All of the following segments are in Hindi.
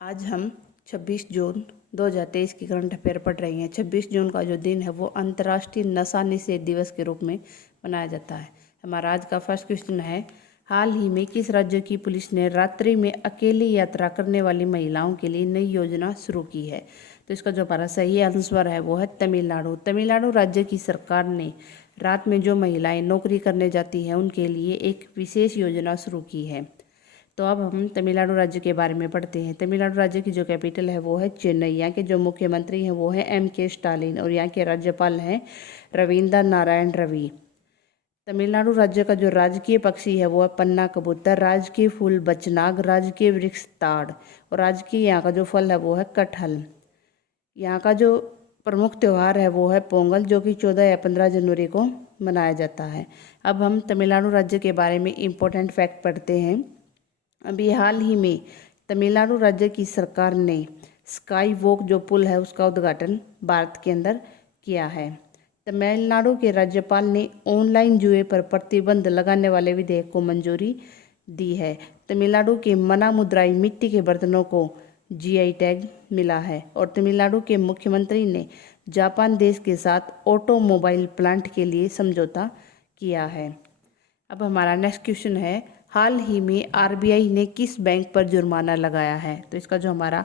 आज हम 26 जून 2023 की करंट अफेयर पढ़ रही हैं। 26 जून का जो दिन है वो अंतर्राष्ट्रीय नशा निषेध दिवस के रूप में मनाया जाता है। हमारा आज का फर्स्ट क्वेश्चन है, हाल ही में किस राज्य की पुलिस ने रात्रि में अकेली यात्रा करने वाली महिलाओं के लिए नई योजना शुरू की है? तो इसका जो हमारा सही आंसर है वो है तमिलनाडु। तमिलनाडु राज्य की सरकार ने रात में जो महिलाएं नौकरी करने जाती हैं उनके लिए एक विशेष योजना शुरू की है। तो अब हम तमिलनाडु राज्य के बारे में पढ़ते हैं। तमिलनाडु राज्य की जो कैपिटल है वो है चेन्नई। यहाँ के जो मुख्यमंत्री हैं वो है M.K. स्टालिन और यहाँ के राज्यपाल हैं रविंद्र नारायण रवि। तमिलनाडु राज्य का जो राजकीय पक्षी है वो है पन्ना कबूतर, राजकीय फूल बचनाग, राजकीय वृक्ष ताड़ और राजकीय यहाँ का जो फल है वो है कटहल। यहाँ का जो प्रमुख त्यौहार है वो है पोंगल, जो कि 14 या 15 जनवरी को मनाया जाता है। अब हम तमिलनाडु राज्य के बारे में इम्पोर्टेंट फैक्ट पढ़ते हैं। अभी हाल ही में तमिलनाडु राज्य की सरकार ने स्काई वॉक जो पुल है उसका उद्घाटन भारत के अंदर किया है। तमिलनाडु के राज्यपाल ने ऑनलाइन जुए पर प्रतिबंध लगाने वाले विधेयक को मंजूरी दी है। तमिलनाडु के मनामुद्राई मिट्टी के बर्तनों को GI टैग मिला है और तमिलनाडु के मुख्यमंत्री ने जापान देश के साथ ऑटोमोबाइल प्लांट के लिए समझौता किया है। अब हमारा नेक्स्ट क्वेश्चन है, हाल ही में RBI ने किस बैंक पर जुर्माना लगाया है? तो इसका जो हमारा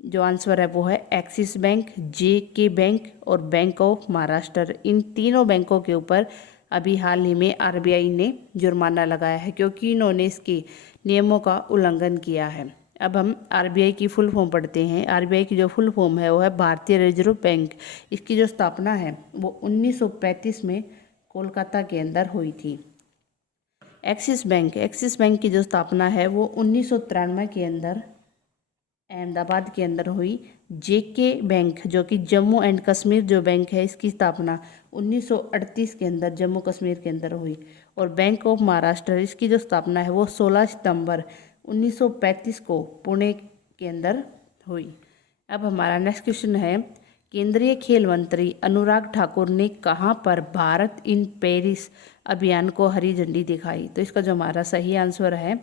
जो आंसर है वो है एक्सिस बैंक, JK बैंक और बैंक ऑफ महाराष्ट्र। इन तीनों बैंकों के ऊपर अभी हाल ही में RBI ने जुर्माना लगाया है क्योंकि इन्होंने इसके नियमों का उल्लंघन किया है। अब हम RBI की फुल फॉर्म पढ़ते हैं। RBI की जो फुल फॉर्म है वो है भारतीय रिजर्व बैंक। इसकी जो स्थापना है वो 1935 में कोलकाता के अंदर हुई थी। एक्सिस बैंक की जो स्थापना है वो 1993 के अंदर अहमदाबाद के अंदर हुई। JK बैंक जो कि जम्मू एंड कश्मीर जो बैंक है इसकी स्थापना 1938 के अंदर जम्मू कश्मीर के अंदर हुई। और बैंक ऑफ महाराष्ट्र इसकी जो स्थापना है वो 16 सितंबर 1935 को पुणे के अंदर हुई। अब हमारा नेक्स्ट क्वेश्चन है, केंद्रीय खेल मंत्री अनुराग ठाकुर ने कहाँ पर भारत इन पेरिस अभियान को हरी झंडी दिखाई? तो इसका जो हमारा सही आंसर है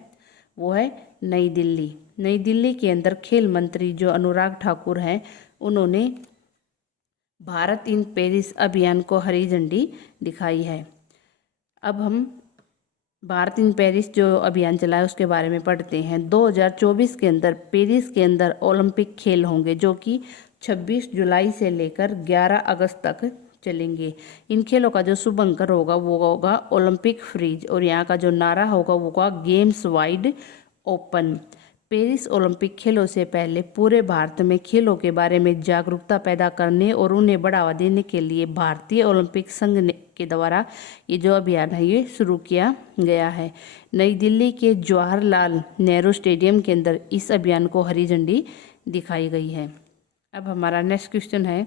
वो है नई दिल्ली। नई दिल्ली के अंदर खेल मंत्री जो अनुराग ठाकुर हैं उन्होंने भारत इन पेरिस अभियान को हरी झंडी दिखाई है। अब हम भारत इन पेरिस जो अभियान चला है उसके बारे में पढ़ते हैं। 2024 के अंदर पेरिस के अंदर ओलंपिक खेल होंगे जो कि 26 जुलाई से लेकर 11 अगस्त तक चलेंगे। इन खेलों का जो शुभंकर होगा वो होगा ओलंपिक फ्रीज और यहाँ का जो नारा होगा वो होगा games wide open. Paris Olympic खेलों से पहले पूरे भारत में खेलों के बारे में जागरूकता पैदा करने और उन्हें बढ़ावा देने के लिए भारतीय ओलंपिक संघ के द्वारा ये जो अभियान है ये शुरू किया गया है। नई दिल्ली के जवाहरलाल नेहरू स्टेडियम के अंदर इस अभियान को हरी झंडी दिखाई गई है। अब हमारा नेक्स्ट क्वेश्चन है,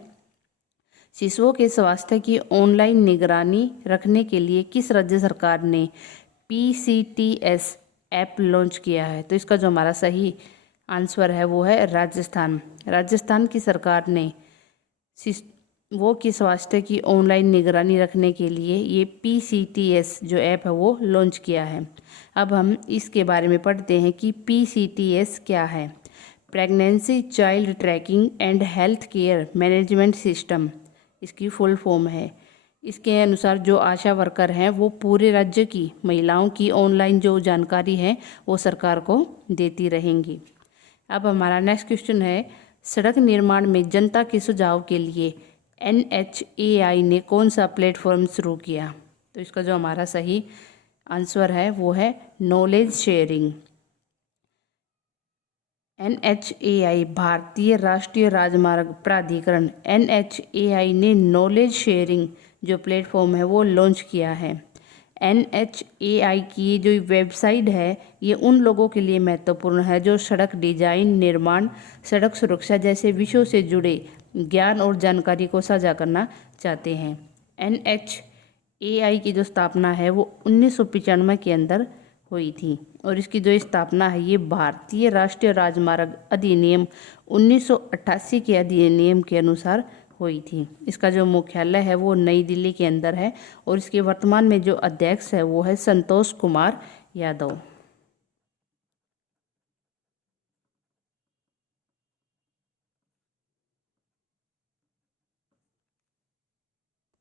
शिशुओं के स्वास्थ्य की ऑनलाइन निगरानी रखने के लिए किस राज्य सरकार ने PCTS ऐप लॉन्च किया है? तो इसका जो हमारा सही आंसर है वो है राजस्थान। राजस्थान की सरकार ने वो की स्वास्थ्य की ऑनलाइन निगरानी रखने के लिए ये PCTS जो ऐप है वो लॉन्च किया है। अब हम इसके बारे में पढ़ते हैं कि PCTS क्या है। Pregnancy child trekking and health care management system इसकी फुल फॉर्म है। इसके अनुसार जो आशा वर्कर हैं वो पूरे राज्य की महिलाओं की ऑनलाइन जो जानकारी है वो सरकार को देती रहेंगी। अब हमारा नेक्स्ट क्वेश्चन है, सड़क निर्माण में जनता के सुझाव के लिए NHAI ने कौन सा प्लेटफॉर्म शुरू किया? तो इसका जो हमारा सही आंसर है वो है नॉलेज शेयरिंग। NHAI भारतीय राष्ट्रीय राजमार्ग प्राधिकरण NHAI ने नॉलेज शेयरिंग जो प्लेटफॉर्म है वो लॉन्च किया है। NHAI की जो वेबसाइट है ये उन लोगों के लिए महत्वपूर्ण है जो सड़क डिजाइन, निर्माण, सड़क सुरक्षा जैसे विषयों से जुड़े ज्ञान और जानकारी को साझा करना चाहते हैं। NHAI की जो स्थापना है वो 1995 के अंदर हुई थी और इसकी जो स्थापना है ये भारतीय राष्ट्रीय राजमार्ग अधिनियम 1988 के अधिनियम के अनुसार हुई थी। इसका जो मुख्यालय है वो नई दिल्ली के अंदर है और इसके वर्तमान में जो अध्यक्ष है वो है संतोष कुमार यादव।